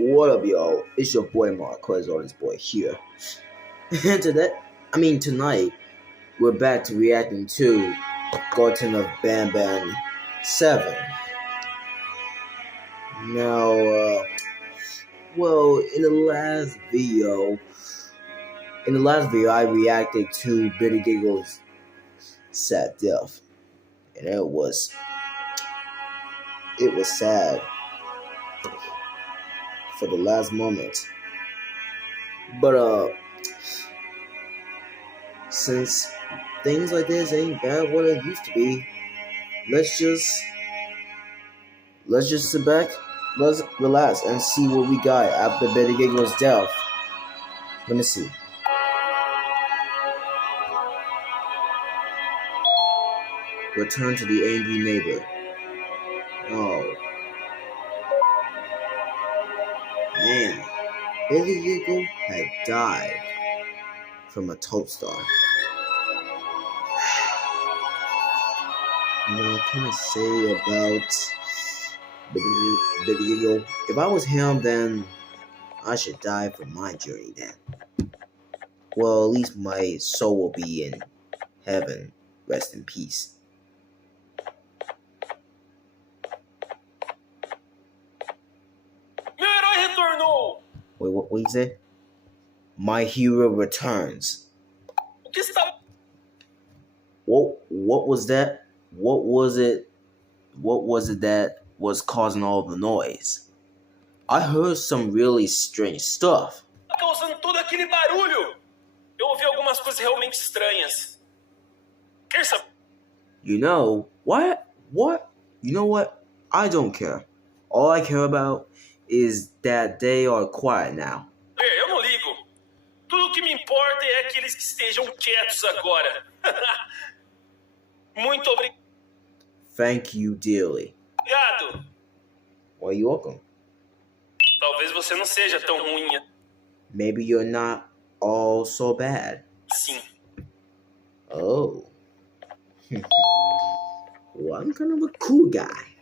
What up, y'all? It's your boy Mark, as always, boy here. And tonight, we're back to reacting to Garten of Banban 7. Now, in the last video, I reacted to Bitty Giggle's sad death, and it was sad for the last moment. But since things like this ain't bad what it used to be, let's just sit back, let's relax, and see what we got after Betty Giggle's death. Let me see. Return to the angry neighbor. Oh man, Betty Giggle had died from a top star. What can I say about Betty Giggle? If I was him, then I should die for my journey then. Well, at least my soul will be in heaven. Rest in peace. Wait, what you say? My hero returns. What was that? What was it that was causing all the noise? I heard some really strange stuff. Causando todo aquele barulho. Eu ouvi algumas coisas realmente estranhas. Quer saber? You know what? You know what? I don't care. All I care about is that they are quiet now. Eu não ligo. Tudo que me importa é aqueles que estejam quietos agora. Muito obrigado. Thank you dearly. Obrigado. Well, you're welcome. Talvez você não seja tão ruim. Maybe you're not all so bad. Sim. Oh. Well, I'm kind of a cool guy.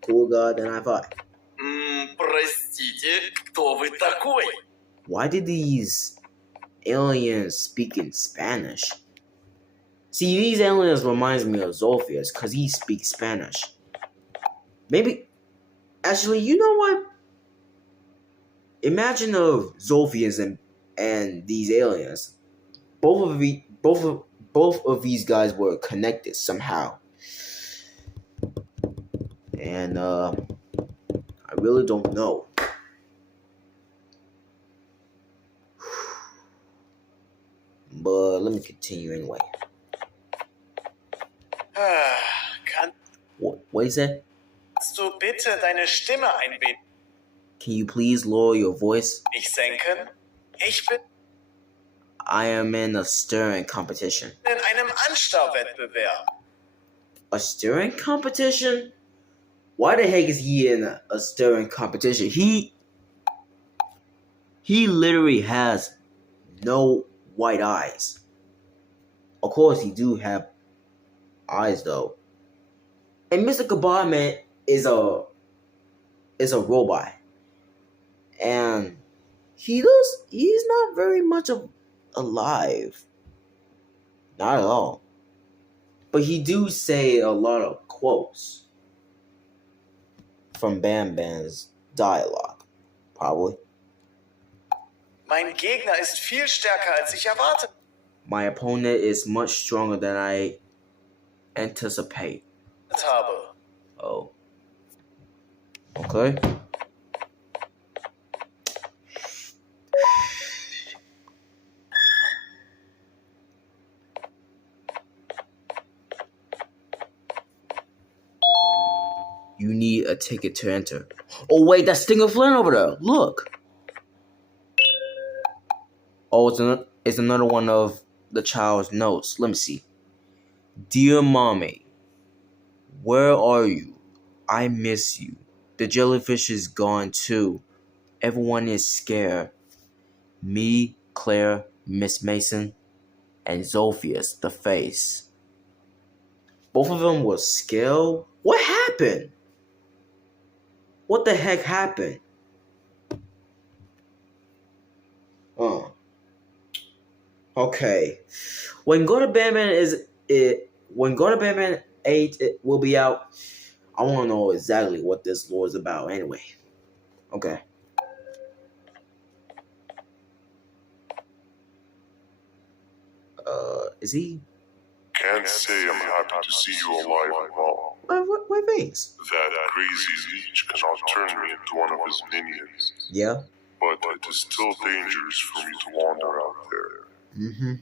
Cooler than I thought. Простите, кто вы такой? Why did these aliens speak in Spanish? See, these aliens reminds me of Zolfius because he speaks Spanish. Maybe, actually, you know what? Imagine of Zolfius and these aliens. Both of these guys were connected somehow. And I really don't know. But let me continue anyway. What is that? Kannst du bitte deine Stimme einbinden? Can you please lower your voice? Nicht senken? Ich bin I am in a stirring competition. in einem Anstarrwettbewerb. A stirring competition? Why the heck is he in a stirring competition? He literally has no white eyes. Of course, he do have eyes though. And Mr. Banban is a robot, and he's not very much alive, not at all. But he do say a lot of quotes from Banban's dialogue, probably. Mein Gegner ist viel stärker als ich erwartet My opponent is much stronger than I anticipate. habe. Oh. Okay. You need a ticket to enter. Oh wait, that's Stinger Flynn over there. Look. Oh, it's another one of the child's notes. Let me see. Dear Mommy, where are you? I miss you. The jellyfish is gone too. Everyone is scared. Me, Claire, Miss Mason, and Zolfius, the face. Both of them were scared? What happened? What the heck happened? Okay. When Garten Banban 8 it will be out, I want to know exactly what this lore is about anyway. Okay. Is he? Can't say I'm happy to see you alive and well. What things? That crazy leech cannot turn me into one of his minions. Yeah. But it is still dangerous for me to wander out there. Mm-hmm.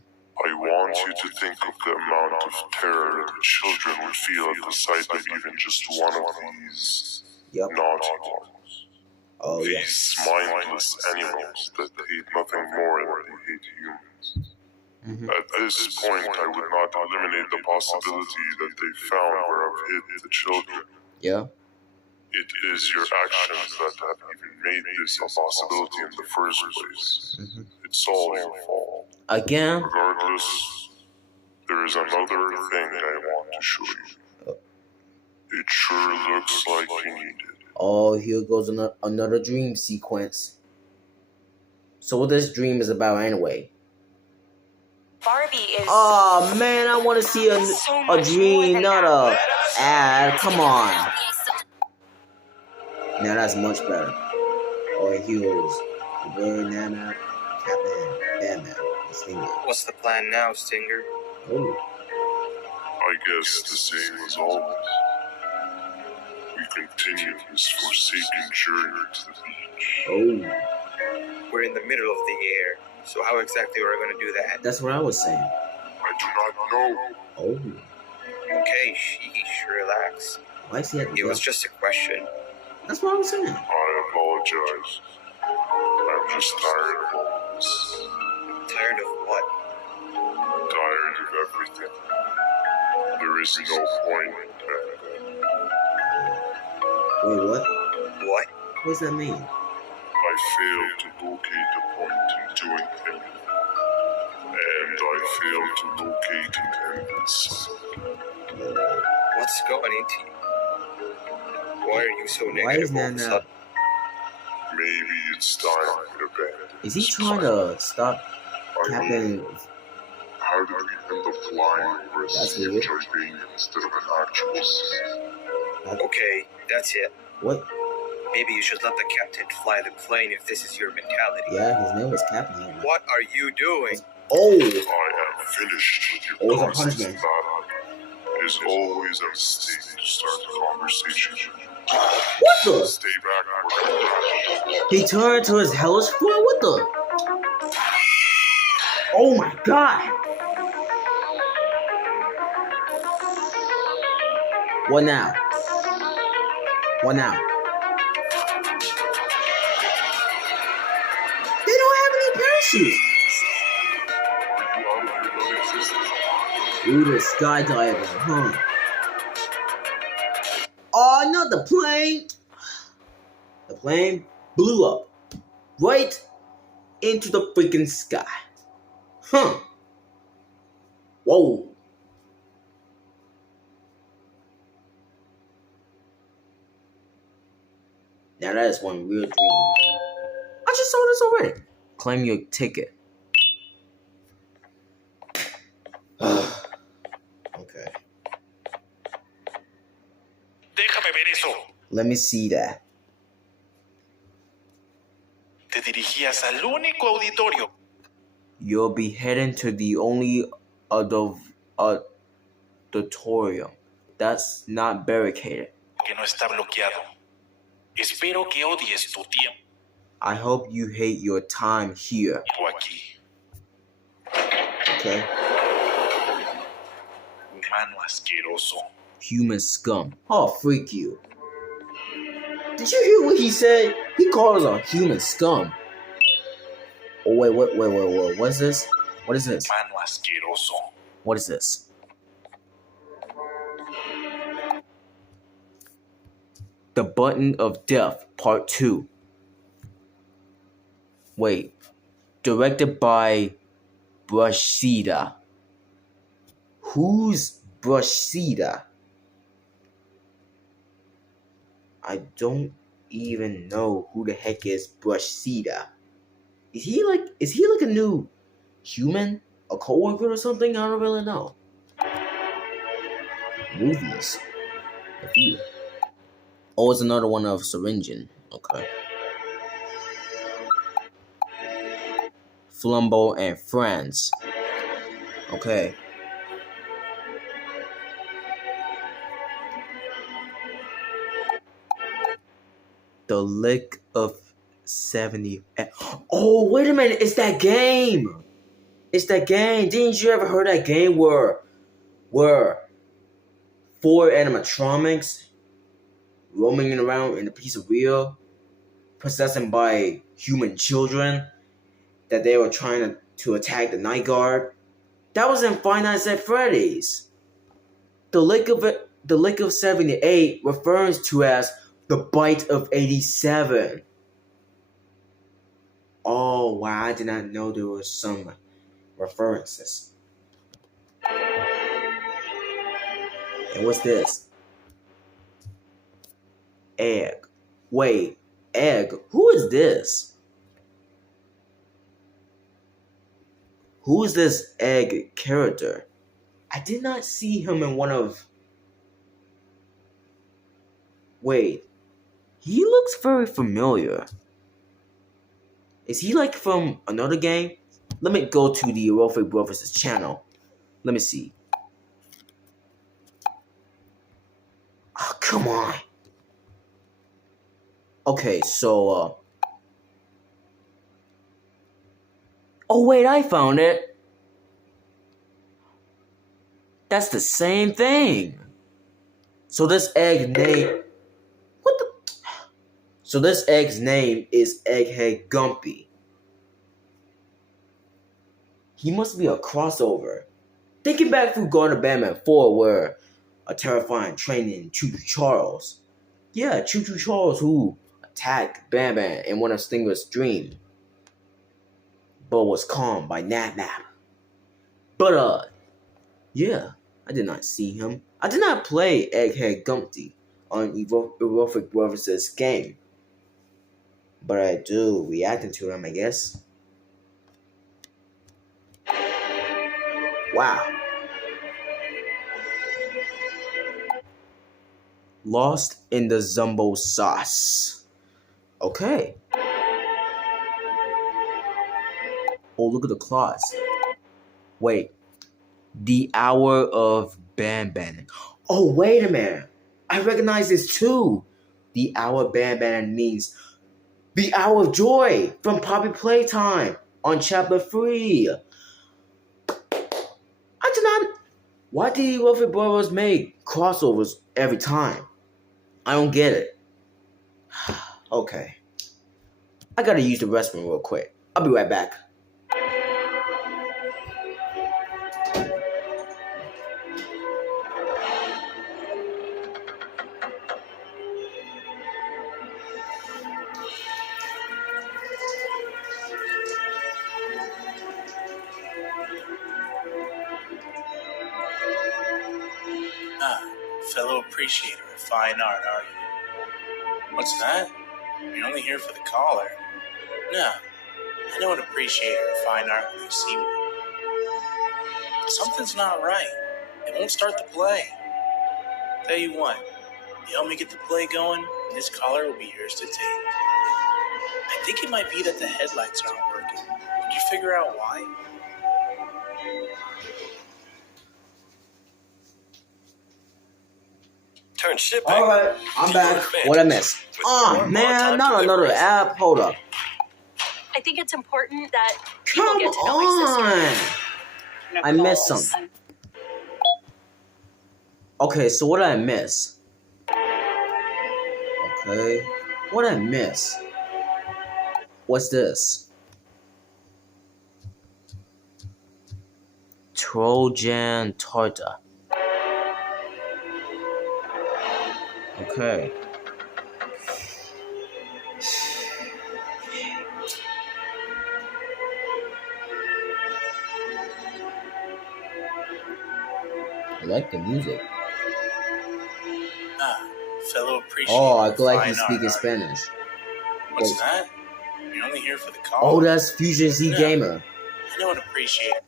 I want you to think of the amount of terror the children would feel at the sight of even just one of these naughty ones. Oh, yeah. These mindless animals that hate nothing more than they hate humans. Mm-hmm. At this point, I would not eliminate the possibility that they found where I've hid the children. Yeah. It is your actions that have even made this a possibility in the first place. Mm-hmm. It's all your fault. Again? Regardless, there is another thing I want to show you. It sure looks like you need it. Oh, here goes another dream sequence. So what this dream is about anyway? Barbie is. Oh man, I want to see a dream, not a ad. Come on. Now that's much better. Oh, here goes the bird, Nana, Captain, Banban, and Stinger. What's the plan now, Stinger? Oh. I guess the same as always. We continue this forsaken journey to the beach. Oh. We're in the middle of the air, so how exactly are we going to do that? That's what I was saying. I do not know. Oh. Okay, sheesh, relax. Why is he at the It was just a question. That's what I was saying. I apologize. I'm just tired of all this. Tired of what? Tired of everything. There is no point in that. Wait, what? What? What does that mean? I failed to locate a point in doing anything. And I failed to locate an end in sight. What's going into you? Why are you so negative Why is all of a Nana? sudden? Maybe it's time to abandon. Is he this trying plan. to stop I Captain? mean, how did we end up flying over a That's sea of weird. Jardine instead of an actual sea? Okay, that's it. What? Maybe you should let the captain fly the plane if this is your mentality. Yeah, his name was Captain. What are you doing? Oh. I am finished with Oh, your it's a constant punishment. battle. It is always a mistake to start a conversation. What the? Stay back. He turned to his hellish form? What the? Oh my god! What now? What now? They don't have any parachutes! Ooh, the skydiving, huh? Oh, not the plane! The plane blew up right into the freaking sky. Huh. Whoa. Now that is one real dream. I just saw this already. Claim your ticket. Okay. Déjame ver eso. Let me see that. Te dirigías al único auditorio. You'll be heading to the only auditorium that's not barricaded. Que no está bloqueado. Espero que odies tu tiempo I hope you hate your time here. aquí. Okay? Humano asqueroso. Human scum. Oh, freak you. Did you hear what he said? He called us a human scum. Oh, wait. What is this? What is this? Humano asqueroso. What is this? The Button of Death, Part 2. Wait. Directed by Brushida. Who's Brushida? I don't even know who the heck is Brushida. Is he like a new human? a coworker or something? I don't really know. Movies. A few. Oh, it's another one of Syringin. Okay. Flambeau and Friends. Okay. The Lick of 70. Oh, wait a minute. It's that game. It's that game. Didn't you ever heard that game where 4 animatronics roaming around in a piece of wheel, possessed by human children, that they were trying to attack the night guard? That was in Five Nights at Freddy's. The Lick of 78 refers to as the Bite of 87. Oh wow, I did not know there was some references. And what's this? Egg. Wait, Egg? Who is this? Who is this Egg character? I did not see him in one of... Wait, he looks very familiar. Is he like from another game? Let me go to the Erotic Brothers' channel. Let me see. Oh, come on. Okay, so, oh, wait, I found it. That's the same thing. So this egg name... What the... So this egg's name is Egghead Gumpy. He must be a crossover. Thinking back through Garten Banban 4 where a terrifying training Choo Choo Charles. Yeah, Choo Choo Charles who attacked Banban in one of Stinger's dreams, but was calmed by Nap Nap. But yeah, I did not see him. I did not play Egghead Gumpy on Erotic Brothers' game, but I do reacting to him, I guess. Wow. Lost in the Zumbo sauce. Okay. Oh, look at the claws. Wait. The Hour of Banban. Oh, wait a minute. I recognize this too. The Hour of Banban means the Hour of Joy from Poppy Playtime on Chapter 3. I did not... Why did Erotic Brothers make crossovers every time? I don't get it. Okay. I gotta use the restroom real quick. I'll be right back. Fellow appreciator of fine art, are you? What's that? You're only here for the collar. No, I know an appreciator of fine art when you see one. But something's not right. It won't start the play. Tell you what, you help me get the play going, and this collar will be yours to take. I think it might be that the headlights aren't working. Did you figure out why? Turn shipping. Alright, I'm back. What I missed? Oh man, not another app. Hold up. I think it's important that people Come get to know my sister. on. I missed something. Okay, so what did I miss? Okay. What did I miss? What's this? Trojan Torta. Okay. I like the music. Fellow appreciator. Oh, I'm glad fine he's art, speaking are you? Spanish. What's Wait. that? You're only here for the collar. Oh, that's Fusion Z No. Gamer. I know an appreciator.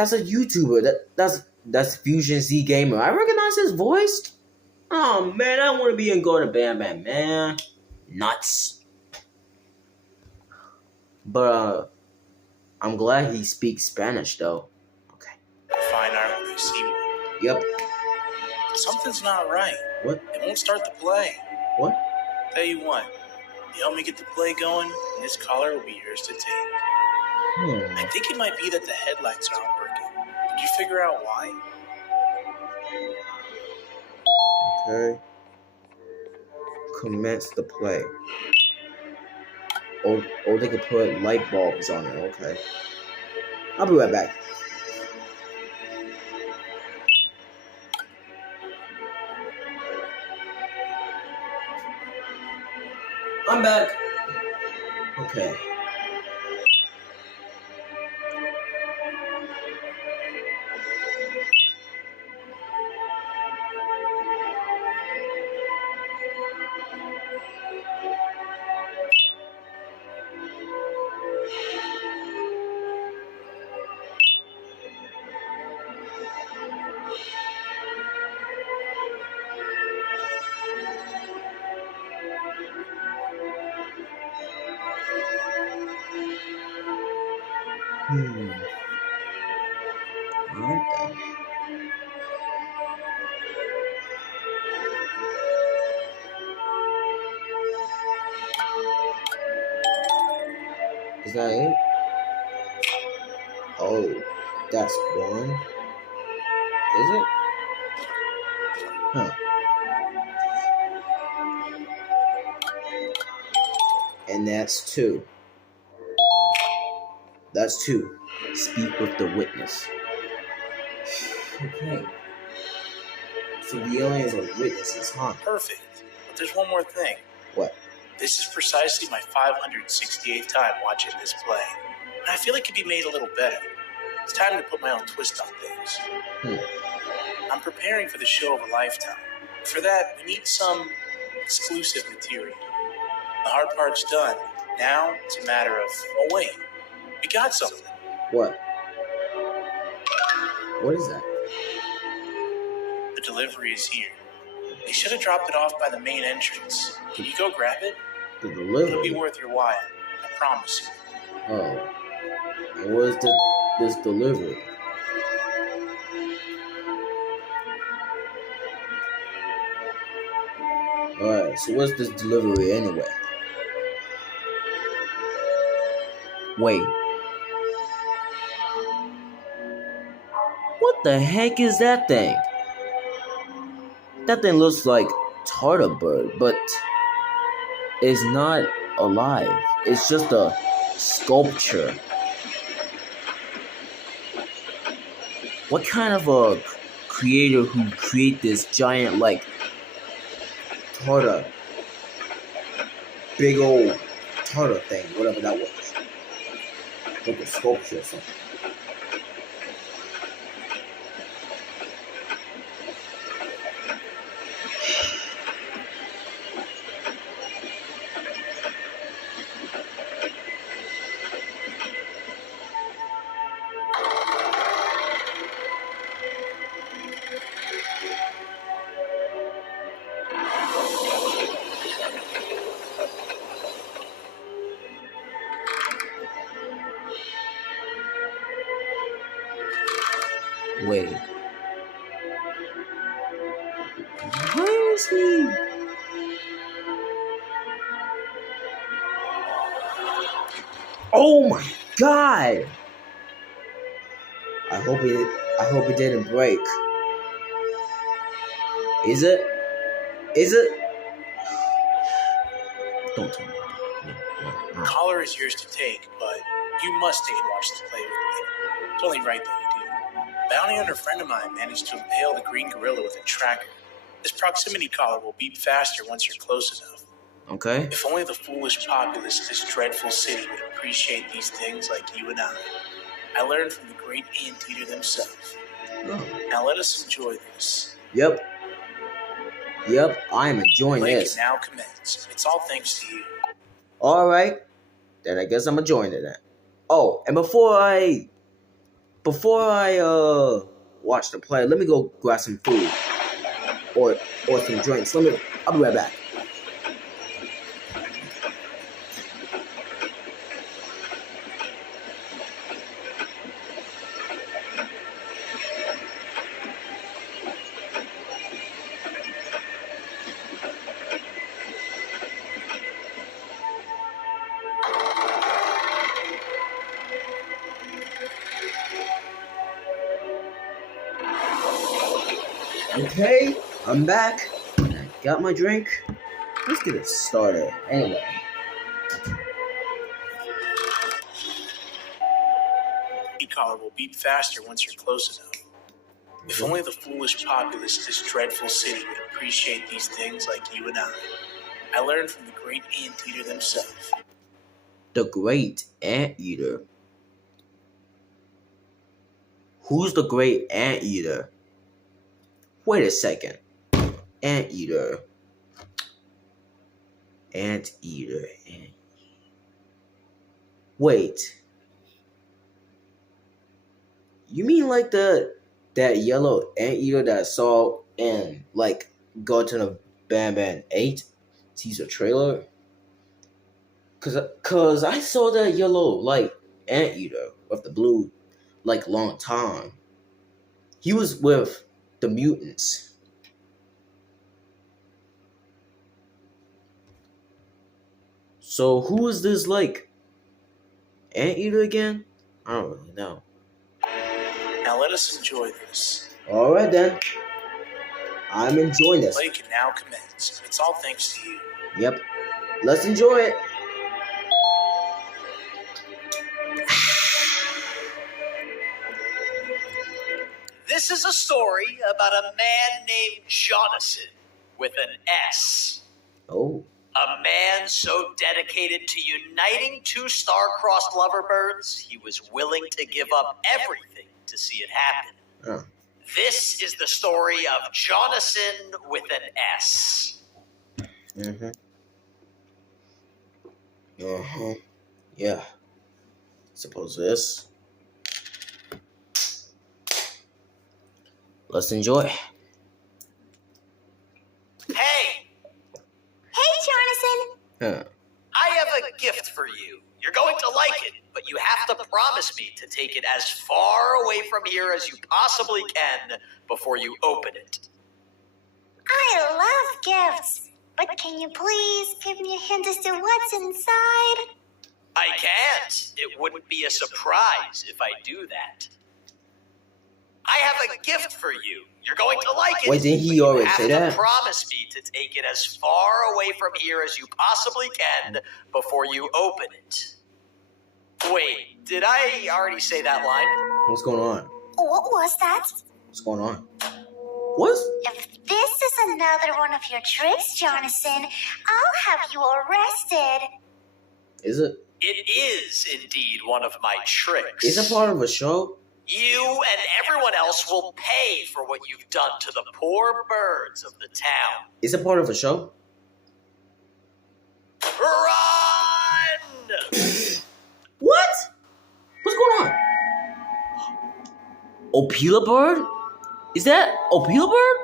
That's a YouTuber. That's Fusion Z Gamer. I recognize his voice. Oh man, I want to be in Garten Banban, man. Nuts. But I'm glad he speaks Spanish though. Okay. Fine art when you see one. Yep. Something's not right. What? It won't start the play. What? Tell you what, you help me get the play going, and this collar will be yours to take. I think it might be that the headlights aren't working. Did you figure out why? Okay. Commence the play. Or they could put light bulbs on it. Okay. I'll be right back. I'm back. Okay. Alright then. Is that it? Oh, that's one. Is it? Huh. And that's two. That's two. Speak with the witness. Okay. So the aliens are witnesses, huh? Perfect. But there's one more thing. What? This is precisely my 568th time watching this play. And I feel it could be made a little better. It's time to put my own twist on things. I'm preparing for the show of a lifetime. For that, we need some exclusive material. The hard part's done. Now, it's a matter of, oh wait, we got something. What? What is that? The delivery is here. They should have dropped it off by the main entrance. Can you go grab it? The delivery? It'll be worth your while. I promise you. Oh. And what is this delivery? Alright, so what's this delivery anyway? Wait. What the heck is that thing? That thing looks like tartar bird, but it's not alive. It's just a sculpture. What kind of a creator who create this giant like tartar, big old tartar thing, whatever that was, like a sculpture or something. Wait. Where is he? Oh my god! I hope it didn't break. Is it? Is it? Don't tell me. No. Collar is yours to take, but you must stay and watch this play with me. It's only right that you do. Bounty hunter friend of mine managed to impale the green gorilla with a tracker. This proximity collar will beep faster once you're close enough. Okay. If only the foolish populace of this dreadful city would appreciate these things like you and I. I learned from the great anteater themselves. Oh. Now let us enjoy this. Yep, I'm enjoying Play this. can now commence. It's all thanks to you. Alright, then I guess I'm enjoying it then. Oh, and before I before I watch the play, let me go grab some food or some drinks. I'll be right back. Okay, I'm back. Got my drink. Let's get it started. Anyway. E-collar will beat faster once you're close enough. If only the foolish populace of this dreadful city would appreciate these things like you and I learned from the great anteater themselves. The great anteater? Who's the great anteater? Wait a second. Anteater. Anteater. Wait. You mean like that yellow anteater that I saw in like Garten of Banban 8 teaser trailer? Cause I saw that yellow like anteater with the blue like long time. He was with the mutants. So who is this like anteater again? I don't really know. Now let us enjoy this. Alright then. I'm enjoying this. The play can now commence. It's all thanks to you. Yep. Let's enjoy it. This is a story about a man named Jonathan with an S. Oh. A man so dedicated to uniting two star-crossed loverbirds, he was willing to give up everything to see it happen. Oh. This is the story of Jonathan with an S. Mm-hmm. Yeah. Suppose this. Let's enjoy. Hey! Hey, Jonathan. Huh. I have a gift for you. You're going to like it, but you have to promise me to take it as far away from here as you possibly can before you open it. I love gifts, but can you please give me a hint as to what's inside? I can't. It wouldn't be a surprise if I do that. I have a gift for you. You're going to like it. Wait, didn't he already say You that? have to promise me to take it as far away from here as you possibly can before you open it. Wait, did I already say that line? What's going on? What was that? What's going on? What? If this is another one of your tricks, Jonathan, I'll have you arrested. Is it? It is indeed one of my tricks. Is it part of a show? You and everyone else will pay for what you've done to the poor birds of the town. Is it part of a show? Run! What? What's going on? Opila bird? Is that Opila bird?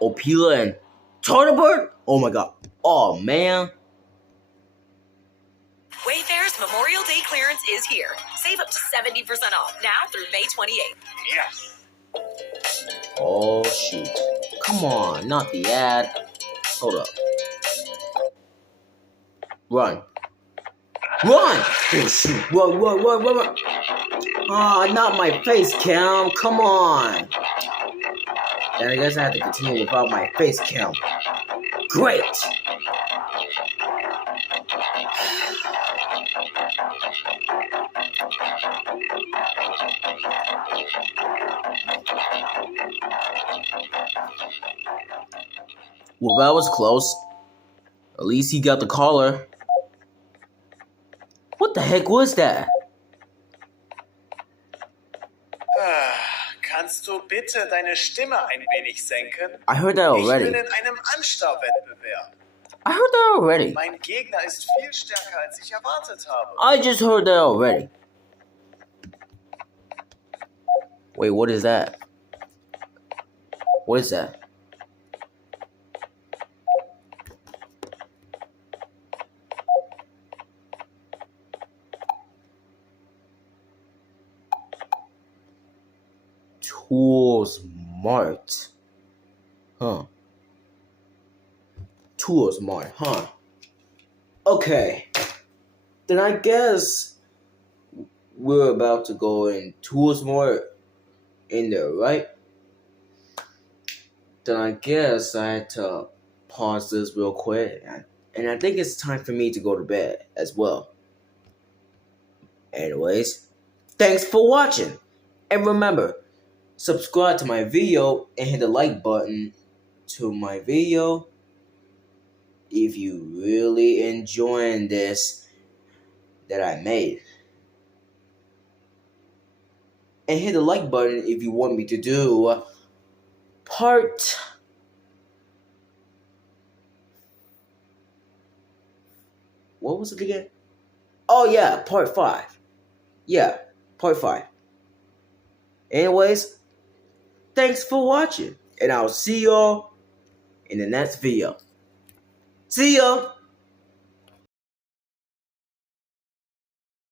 Opila and Tartar bird? Oh my god. Oh man. Wayfair's Memorial Day clearance is here. Save up to 70% off now through May 28th. Yes. Oh shoot. Come on, not the ad. Hold up. Run. Run! Oh shoot. Run. Ah, not my face cam. Come on. Then I guess I have to continue without my face cam. Great! Well, that was close. At least he got the collar. What the heck was that? Kannst du bitte deine Stimme ein wenig senken? I heard that Ich already. bin in einem Anstauwettbewerb. I heard that already. Mein Gegner ist viel stärker, als ich erwartet habe. I just heard that already. Wait, what is that? What is that? Tools marked. Huh. Tools marked, huh? Okay. Then I guess we're about to go in tools marked in there, right? Then I guess I had to pause this real quick. And I think it's time for me to go to bed as well. Anyways, thanks for watching. And remember, subscribe to my video and hit the like button to my video if you really enjoying this that I made. And hit the like button if you want me to do part what was it again? Oh yeah, part 5. Yeah, part 5. Anyways, thanks for watching, and I'll see y'all in the next video. See ya!